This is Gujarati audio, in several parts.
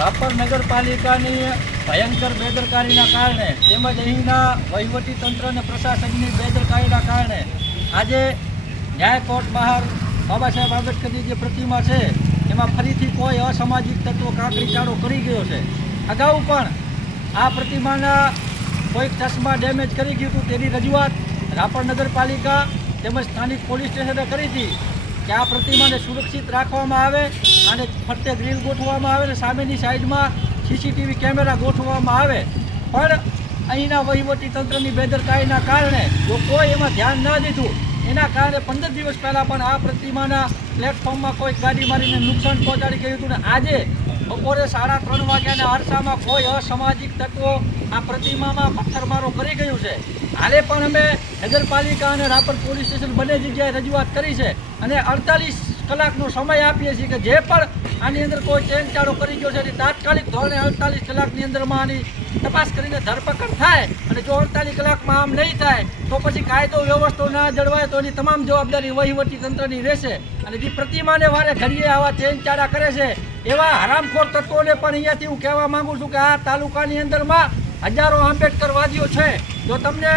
રાપર નગરપાલિકાની ભયંકર બેદરકારીના કારણે તેમજ અહીંના વહીવટી તંત્ર અને પ્રશાસનની બેદરકારીના કારણે આજે ન્યાય કોર્ટ બહાર બાબા સાહેબ આંબેડકરની જે પ્રતિમા છે એમાં ફરીથી કોઈ અસામાજિક તત્વો કાંકરી ચાળો કરી ગયો છે। અગાઉ પણ આ પ્રતિમાના કોઈક ચશ્મા ડેમેજ કરી ગયું હતું તેની રજૂઆત રાપર નગરપાલિકા તેમજ સ્થાનિક પોલીસ સ્ટેશને કરી હતી કે આ પ્રતિમાને સુરક્ષિત રાખવામાં આવે અને ફરતે ગ્રીલ ગોઠવવામાં આવે અને સામેની સાઈડમાં સીસીટીવી કેમેરા ગોઠવવામાં આવે, પણ અહીંના વહીવટી તંત્રની બેદરકારીના કારણે જો કોઈ એમાં ધ્યાન ન દીધું એના કારણે 15 દિવસ પહેલાં પણ આ પ્રતિમાના પ્લેટફોર્મમાં કોઈ ગાડી મારીને નુકસાન પહોંચાડી ગયું હતું ને આજે બપોરે 3:30 વાગ્યાના અરસામાં કોઈ અસામાજિક તત્વો આ પ્રતિમામાં પથ્થરમારો કરી ગયું છે। હાલે પણ અમે નગરપાલિકા અને રાપર પોલીસ સ્ટેશન બંને જગ્યાએ રજૂઆત કરી છે અને 48 કલાકનો સમય આપીએ છીએ કે જે પણ આની અંદર કોઈ ચેનચાળો કરી ગયો છે એની તાત્કાલિક ધોરણે 48 કલાકની અંદરમાં આની તપાસ કરીને ધરપકડ થાય અને જો 48 કલાકમાં આમ નહીં થાય તો પછી કાયદો વ્યવસ્થા ના જળવાય તો એની તમામ જવાબદારી વહીવટી તંત્રની રહેશે। અને જે પ્રતિમાને વારે ઘડીએ આવા ચેનચાળા કરે છે એવા હરામખોર તત્વોને પણ અહીંયાથી હું કહેવા માંગુ છું કે આ તાલુકાની અંદરમાં હજારો આંબેડકરવાદીઓ છે। જો તમને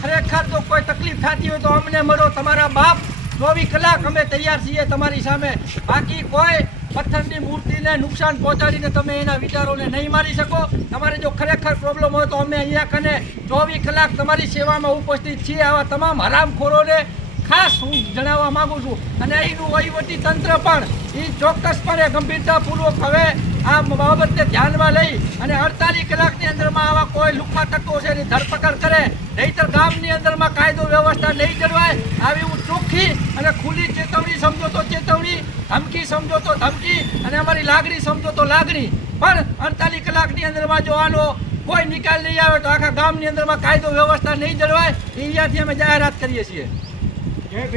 ખરેખર જો કોઈ તકલીફ થતી હોય તો અમને મળો, તમારા બાપ 24 કલાક અમે તૈયાર છીએ તમારી સામે। બાકી કોઈ પથ્થરની મૂર્તિને નુકસાન પહોંચાડીને તમે એના વિચારોને નહીં મારી શકો। તમારે જો ખરેખર પ્રોબ્લેમ હોય તો અમે અહીંયા કને 24 કલાક તમારી સેવામાં ઉપસ્થિત છીએ। આવા તમામ હરામખોરોને ખાસ હું જણાવવા માગું છું અને અહીંનું વહીવટી તંત્ર પણ એ ચોક્કસપણે ગંભીરતાપૂર્વક હવે આ બાબતને ધ્યાનમાં લઈ અને 48 કલાકની અંદરમાં આવા કોઈ લુખ્ખા તત્વો છે એની ધરપકડ કરે, નહીંતર ગામની અંદરમાં કાયદો વ્યવસ્થા નહીં જળવાય। આવી હું ચોખ્ખી અને ખુલ્લી ચેતવણી સમજો તો ચેતવણી, ધમકી સમજો તો ધમકી અને અમારી લાગણી સમજો તો લાગણી, પણ 48 કલાકની અંદરમાં જો આનો કોઈ નિકાલ નહીં આવે તો આખા ગામની અંદરમાં કાયદો વ્યવસ્થા નહીં જળવાય। અહીંયાથી અમે જાહેરાત કરીએ છીએ।